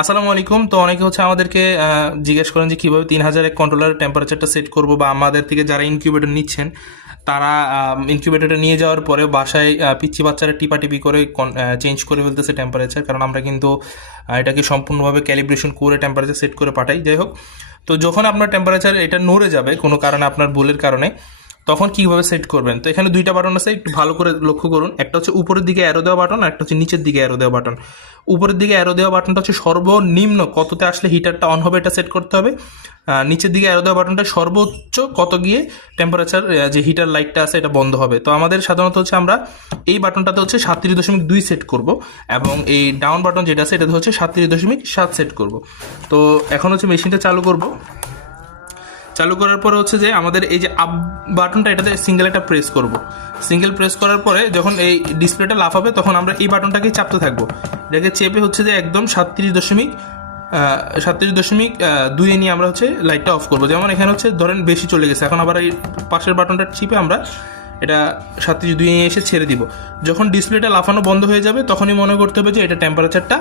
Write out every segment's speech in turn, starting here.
আসসালামু আলাইকুম। তো অনেকে হচ্ছে আমাদেরকে জিজ্ঞেস করেন যে কীভাবে 3001 কন্ট্রোলারের টেম্পারেচারটা সেট করবো, বা আমাদের থেকে যারা ইনকিউবেটর নিচ্ছেন তারা ইনকিউবেটরটা নিয়ে যাওয়ার পরে বাসায় পিচ্চি বাচ্চারা টিপাটিপি করে চেঞ্জ করে ফেলতেছে টেম্পারেচার, কারণ আমরা কিন্তু এটাকে সম্পূর্ণভাবে ক্যালিব্রেশন করে টেম্পারেচার সেট করে পাঠাই। যাই হোক, তো যখন আপনার টেম্পারেচার এটা নড়ে যাবে কোনো কারণে, আপনার ভুলের কারণে, তখন কীভাবে সেট করবেন? তো এখানে দুইটা বাটন আছে, একটু ভালো করে লক্ষ্য করুন। একটা হচ্ছে উপরের দিকে অ্যারো দেওয়া বাটন, আর একটা হচ্ছে নিচের দিকে অ্যারো দেওয়া বাটন। উপরের দিকে অ্যারো দেওয়া বাটনটা হচ্ছে সর্বনিম্ন কততে আসলে হিটারটা অন হবে এটা সেট করতে হবে। নিচের দিকে অ্যারো দেওয়া বাটনটা সর্বোচ্চ কত গিয়ে টেম্পারেচার যে হিটার লাইটটা আছে এটা বন্ধ হবে। তো আমাদের সাধারণত হচ্ছে আমরা এই বাটনটাতে হচ্ছে 37.2 সেট করব, এবং এই ডাউন বাটন যেটা আছে এটাতে হচ্ছে 37.7 সেট করব। তো এখন হচ্ছে মেশিনটা চালু করব। চালু করার পরে হচ্ছে যে আমাদের এই যে আপ বাটনটা, এটাতে সিঙ্গেল একটা প্রেস করব। সিঙ্গেল প্রেস করার পরে যখন এই ডিসপ্লেটা লাফাবে তখন আমরা এই বাটনটাকেই চাপতে থাকবো। এটাকে চেপে হচ্ছে যে একদম 37.2 নিয়ে আমরা হচ্ছে লাইটটা অফ করবো। যেমন এখানে হচ্ছে ধরেন বেশি চলে গেছে, এখন আবার এই পাশের বাটনটা চিপে আমরা এটা 37.2 নিয়ে এসে ছেড়ে দিব। যখন ডিসপ্লেটা লাফানো বন্ধ হয়ে যাবে তখনই মনে করতে হবে যে এটা টেম্পারেচারটা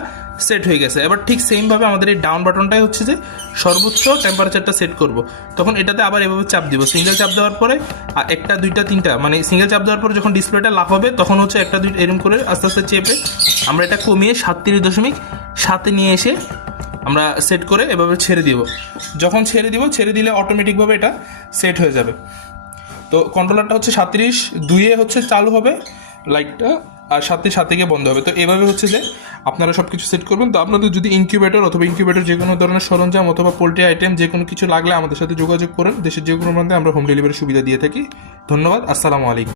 সেট হয়ে গেছে। এবার ঠিক সেমভাবে আমাদের এই ডাউন বাটনটাই হচ্ছে যে সর্বোচ্চ টেম্পারেচারটা সেট করব। তখন এটাতে আবার এভাবে চাপ দিব, সিঙ্গেল চাপ দেওয়ার পরে একটা দুইটা তিনটা, মানে সিঙ্গেল চাপ দেওয়ার পরে যখন ডিসপ্লেটা লাফাবে তখন হচ্ছে একটা দুইটা এরকম করে আস্তে আস্তে চেপে আমরা এটা কমিয়ে 37.7 নিয়ে এসে আমরা সেট করে এভাবে ছেড়ে দিব। যখন ছেড়ে দিলে অটোমেটিকভাবে এটা সেট হয়ে যাবে। তো কন্ট্রোলারটা হচ্ছে 37.2 হচ্ছে চালু হবে লাইটটা, আর 7 গিয়ে বন্ধ হবে। তো এভাবে হচ্ছে যে আপনারা সব কিছু সেট করবেন। তো আপনাদের যদি ইনকিউবেটর যে কোনো ধরনের সরঞ্জাম অথবা পোল্ট্রি আইটেম যে কোনো কিছু লাগলে আমাদের সাথে যোগাযোগ করেন। দেশের যে কোনো প্রান্তে আমরা হোম ডেলিভারি সুবিধা দিয়ে থাকি। ধন্যবাদ। আসসালামু আলাইকুম।